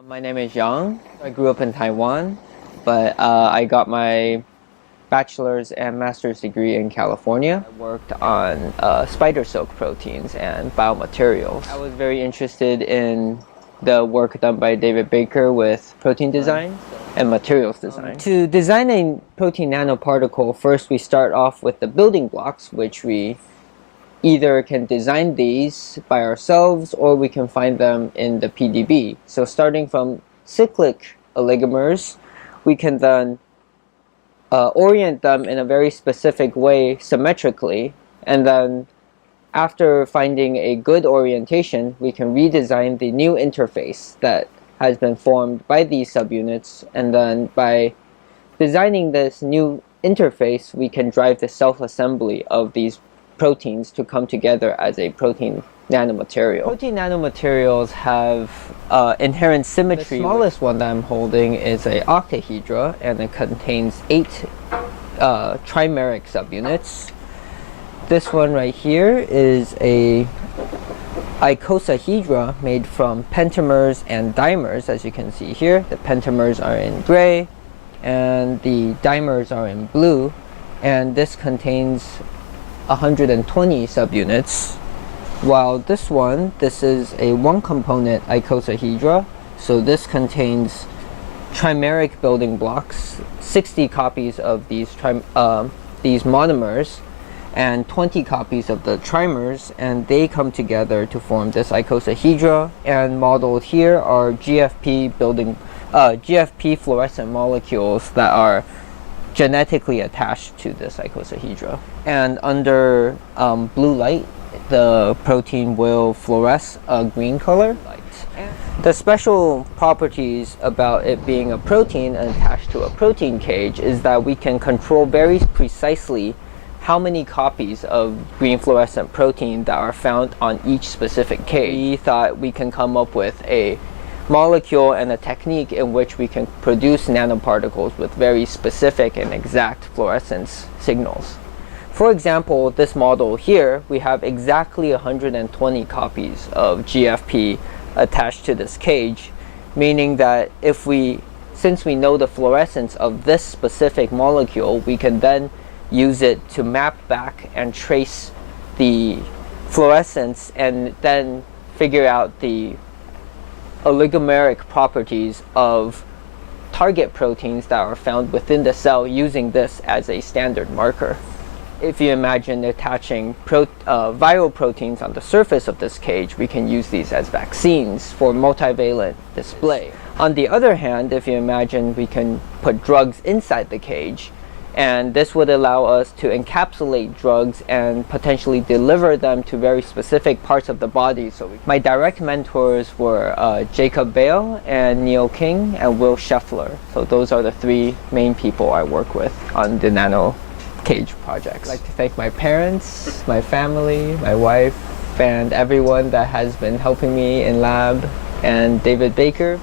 My name is Yang. I grew up in Taiwan, but I got my bachelor's and master's degree in California. I worked on spider silk proteins and biomaterials. I was very interested in the work done by David Baker with protein design and materials design. To design a protein nanoparticle, first we start off with the building blocks, which we either can design these by ourselves or we can find them in the PDB. So starting from cyclic oligomers, we can then orient them in a very specific way symmetrically, and then after finding a good orientation, we can redesign the new interface that has been formed by these subunits, and then by designing this new interface, we can drive the self-assembly of these proteins to come together as a protein nanomaterial. Protein nanomaterials have inherent symmetry. The smallest one that I'm holding is a octahedra, and it contains 8 trimeric subunits. This one right here is a icosahedra made from pentamers and dimers, as you can see here. The pentamers are in gray and the dimers are in blue, and this contains 120 subunits, while this is a one-component icosahedra, so this contains trimeric building blocks, 60 copies of these monomers and 20 copies of the trimers, and they come together to form this icosahedra. And modeled here are GFP fluorescent molecules that are genetically attached to this icosahedra. And under blue light, the protein will fluoresce a green color. The special properties about it being a protein and attached to a protein cage is that we can control very precisely how many copies of green fluorescent protein that are found on each specific cage. We thought we can come up with a molecule and a technique in which we can produce nanoparticles with very specific and exact fluorescence signals. For example, this model here, we have exactly 120 copies of GFP attached to this cage, meaning that since we know the fluorescence of this specific molecule, we can then use it to map back and trace the fluorescence and then figure out the oligomeric properties of target proteins that are found within the cell using this as a standard marker. If you imagine attaching viral proteins on the surface of this cage, we can use these as vaccines for multivalent display. On the other hand, if you imagine we can put drugs inside the cage, and this would allow us to encapsulate drugs and potentially deliver them to very specific parts of the body. So my direct mentors were Jacob Bale and Neil King and Will Scheffler. So those are the 3 main people I work with on the nano cage projects. I'd like to thank my parents, my family, my wife, and everyone that has been helping me in lab, and David Baker.